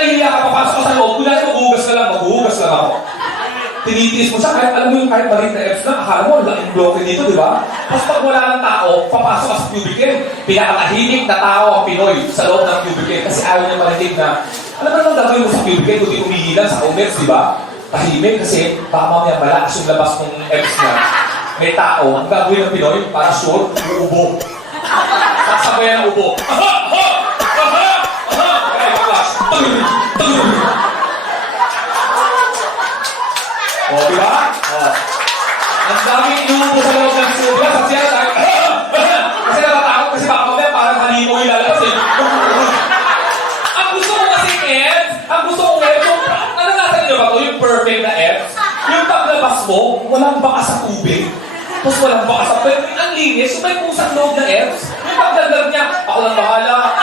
nahihiya ka, papasok ka sa loob, kunwari maghuhugas lang ako. Tinitiis mo siya, kahit alam mo yung kahit maliit na F's na, akala mo, laking bloke dito, di ba? Tapos pag wala ng tao, papasok ka sa cubicle. Pinakatahimik na tao ang Pinoy sa loob ng cubicle kasi ayaw niya marinig na, alam mo naman gagawin mo sa cubicle, kundi umihilan sa comments, di ba? Tahimik kasi baka mamaya malakas yung labas ng F's niya. May tao, ang gagawin ng Pinoy, para sure, uubo. Sasabayan ng ubo. O, di ba? O. Ang daming inuubo sa loob ng studio sa siya. Kasi natatakot kasi baka mamaya parang halimo yung lalabas eh. Ang gusto ko kasi F's, ano nasa inyo ba ito? Yung perfect na F's. Yung paglabas mo, walang baka sa tubig. Tapos walang baka sa pwede. Ang linis, yung may pusang loob na F's. Yung pagdagdag niya, ako lang bahala.